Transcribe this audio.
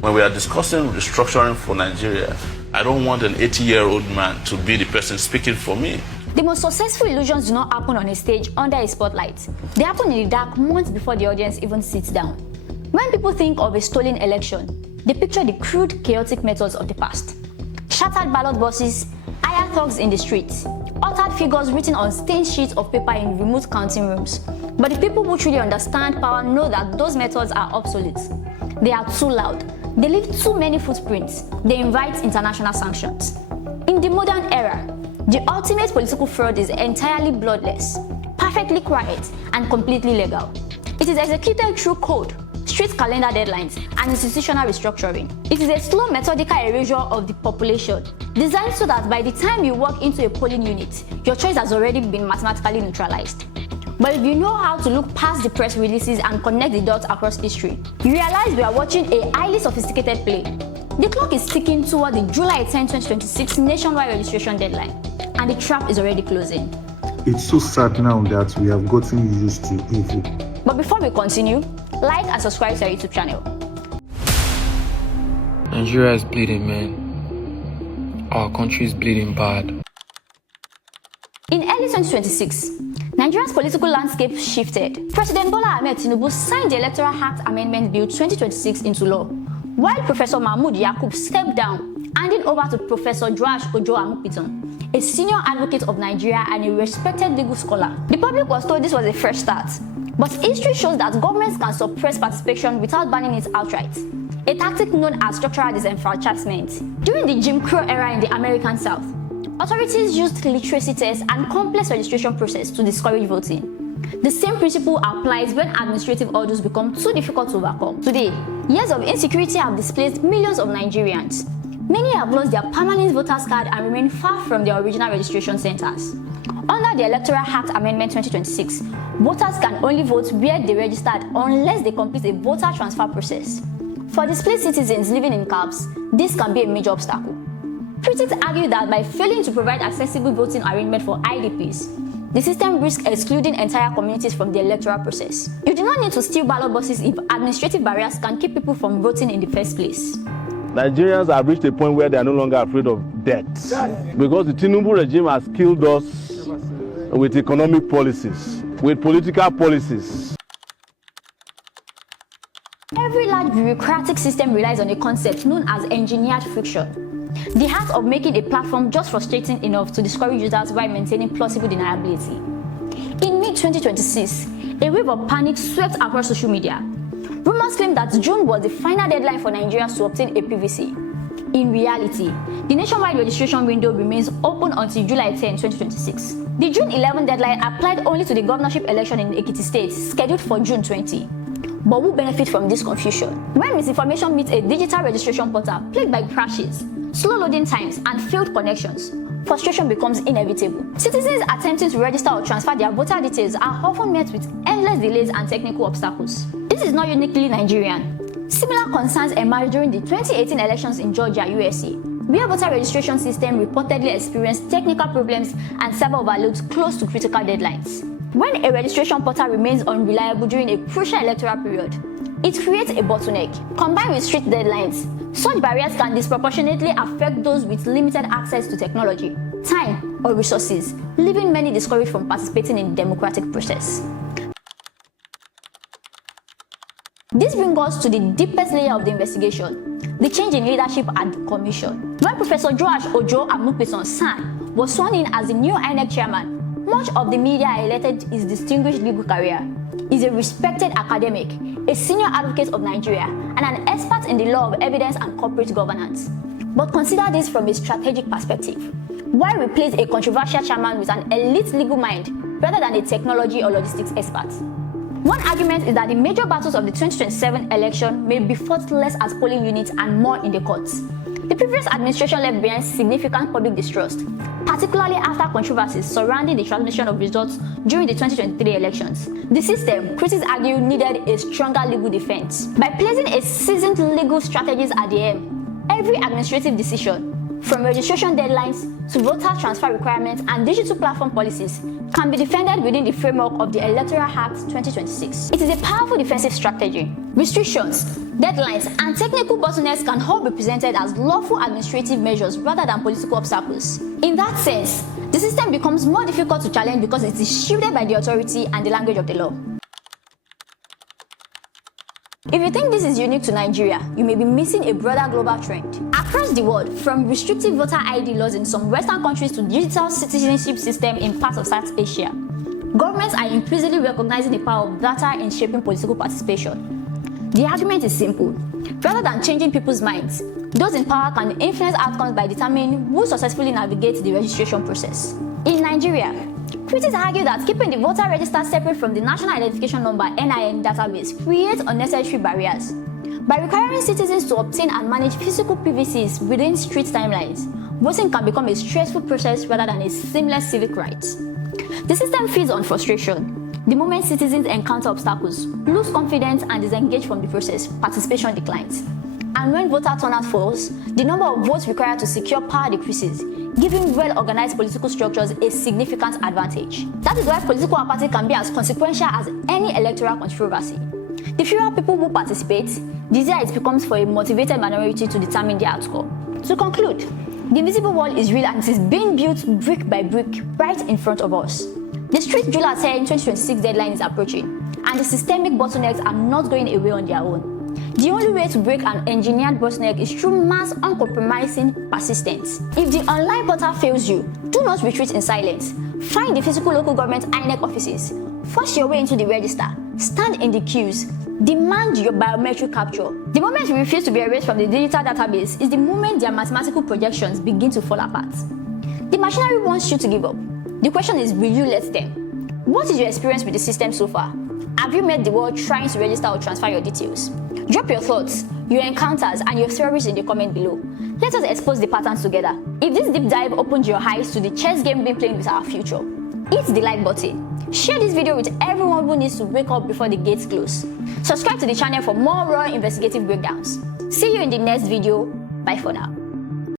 When we are discussing restructuring for Nigeria, I don't want an 80-year-old man to be the person speaking for me. The most successful illusions do not happen on a stage under a spotlight. They happen in the dark months before the audience even sits down. When people think of a stolen election, they picture the crude, chaotic methods of the past. Shattered ballot boxes, hired thugs in the streets, altered figures written on stained sheets of paper in remote counting rooms. But the people who truly understand power know that those methods are obsolete. They are too loud. They leave too many footprints. They invite international sanctions. In the modern era, the ultimate political fraud is entirely bloodless, perfectly quiet, and completely legal. It is executed through code, strict calendar deadlines, and institutional restructuring. It is a slow, methodical erasure of the population, designed so that by the time you walk into a polling unit, your choice has already been mathematically neutralized. But if you know how to look past the press releases and connect the dots across history, you realize we are watching a highly sophisticated play. The clock is ticking toward the July 10, 2026 nationwide registration deadline, and the trap is already closing. It's so sad now that we have gotten used to evil. But before we continue, like and subscribe to our YouTube channel. Nigeria is bleeding, man. Our country is bleeding bad. In early 2026, Nigeria's political landscape shifted. President Bola Ahmed Tinubu signed the Electoral Act Amendment Bill 2026 into law, while Professor Mahmood Yakub stepped down, handing over to Professor Joash Ojo Amukpiton, a senior advocate of Nigeria and a respected legal scholar. The public was told this was a fresh start, but history shows that governments can suppress participation without banning it outright, a tactic known as structural disenfranchisement. During the Jim Crow era in the American South, authorities used literacy tests and complex registration process to discourage voting. The same principle applies when administrative orders become too difficult to overcome. Today, years of insecurity have displaced millions of Nigerians. Many have lost their permanent voters card and remain far from their original registration centers. Under the Electoral Act Amendment 2026, voters can only vote where they registered unless they complete a voter transfer process. For displaced citizens living in camps, this can be a major obstacle. Critics argue that by failing to provide accessible voting arrangement for IDPs, the system risks excluding entire communities from the electoral process. You do not need to steal ballot boxes if administrative barriers can keep people from voting in the first place. Nigerians have reached a point where they are no longer afraid of debt because the Tinubu regime has killed us with economic policies, with political policies. Every large bureaucratic system relies on a concept known as engineered friction. The act of making a platform just frustrating enough to discourage users while maintaining plausible deniability. In mid-2026, a wave of panic swept across social media. Rumors claimed that June was the final deadline for Nigerians to obtain a PVC. In reality, the nationwide registration window remains open until July 10, 2026. The June 11 deadline applied only to the governorship election in Ekiti State, scheduled for June 20. But who benefit from this confusion? When misinformation meets a digital registration portal plagued by crashes, slow loading times, and failed connections, frustration becomes inevitable. Citizens attempting to register or transfer their voter details are often met with endless delays and technical obstacles. This is not uniquely Nigerian. Similar concerns emerged during the 2018 elections in Georgia, USA, where voter registration system reportedly experienced technical problems and server overloads close to critical deadlines. When a registration portal remains unreliable during a crucial electoral period, it creates a bottleneck. Combined with strict deadlines, such barriers can disproportionately affect those with limited access to technology, time, or resources, leaving many discouraged from participating in the democratic process. This brings us to the deepest layer of the investigation, the change in leadership at the Commission. When Professor Joash Ojo Amukpiton's son was sworn in as the new INEC chairman, much of the media highlighted his distinguished legal career. He's a respected academic, a senior advocate of Nigeria, and an expert in the law of evidence and corporate governance. But consider this from a strategic perspective. Why replace a controversial chairman with an elite legal mind rather than a technology or logistics expert? One argument is that the major battles of the 2027 election may be fought less as polling units and more in the courts. The previous administration left behind significant public distrust, particularly after controversies surrounding the transmission of results during the 2023 elections. The system, critics argue, needed a stronger legal defense. By placing a seasoned legal strategist at the helm, every administrative decision, from registration deadlines to voter transfer requirements and digital platform policies, can be defended within the framework of the Electoral Act 2026. It is a powerful defensive strategy. Restrictions, deadlines, and technical bottlenecks can all be presented as lawful administrative measures rather than political obstacles. In that sense, the system becomes more difficult to challenge because it is shielded by the authority and the language of the law. If you think this is unique to Nigeria, you may be missing a broader global trend. Across the world, from restrictive voter ID laws in some Western countries to digital citizenship system in parts of South Asia, governments are increasingly recognizing the power of data in shaping political participation. The argument is simple. Rather than changing people's minds, those in power can influence outcomes by determining who successfully navigates the registration process. In Nigeria, critics argue that keeping the voter register separate from the National Identification Number (NIN) database creates unnecessary barriers. By requiring citizens to obtain and manage physical PVCs within strict timelines, voting can become a stressful process rather than a seamless civic right. The system feeds on frustration. The moment citizens encounter obstacles, lose confidence and disengage from the process, participation declines. And when voter turnout falls, the number of votes required to secure power decreases, giving well-organized political structures a significant advantage. That is why political apathy can be as consequential as any electoral controversy. The fewer people who participate, the easier it becomes for a motivated minority to determine the outcome. To conclude, the invisible wall is real and it is being built brick by brick right in front of us. The strict July 10, 2026 deadline is approaching, and the systemic bottlenecks are not going away on their own. The only way to break an engineered bottleneck is through mass, uncompromising persistence. If the online portal fails you, do not retreat in silence. Find the physical local government INEC offices. Force your way into the register. Stand in the queues. Demand your biometric capture. The moment you refuse to be erased from the digital database is the moment their mathematical projections begin to fall apart. The machinery wants you to give up. The question is, will you let them? What is your experience with the system so far? Have you met the world trying to register or transfer your details? Drop your thoughts, your encounters, and your theories in the comment below. Let us expose the patterns together. If this deep dive opened your eyes to the chess game being played with our future, hit the like button. Share this video with everyone who needs to wake up before the gates close. Subscribe to the channel for more raw investigative breakdowns. See you in the next video. Bye for now.